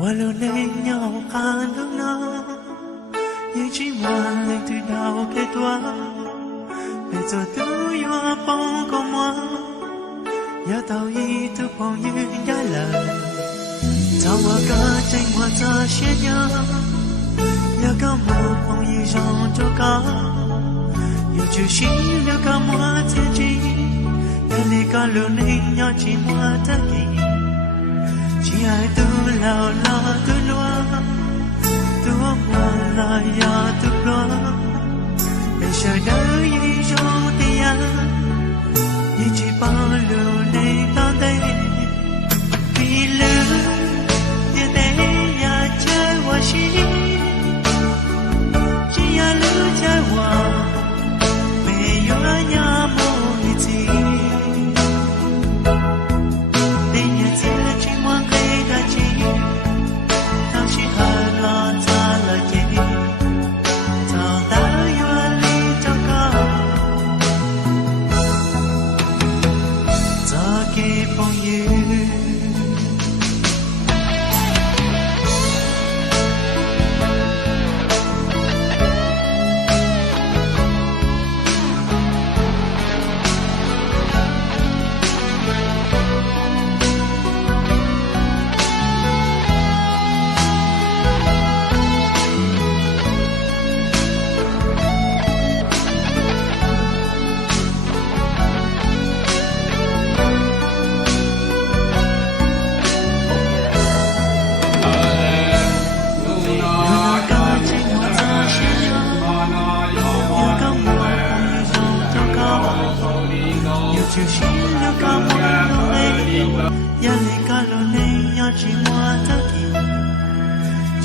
Walau lenyau kandungna Yeji wale tu dao ke tua Bezo tu yo pong ko moi Ya tao yi tu pong yu ya la Tao wa ka chai wa za xie ya Ya ka mo pong yi zhong zhou ka Yu chu xi liu ka mo zi ji Ya li ka lu lenyau chi mo ta ki Chỉ ai tu lao la tu loa tu hoa la ya tu loa bây giờ đời yi trong tia yi chỉ bao lâu nay ta đây vì lỡ như thế ya chơi hoa xí chỉ ya lỡ chơi hoa bây giờ nhà mô đi gì để nhà chỉ là chỉ muốn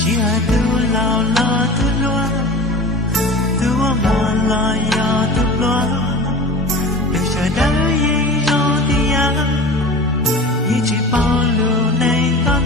Chỉ ai tu lao la tu loa tu hoa la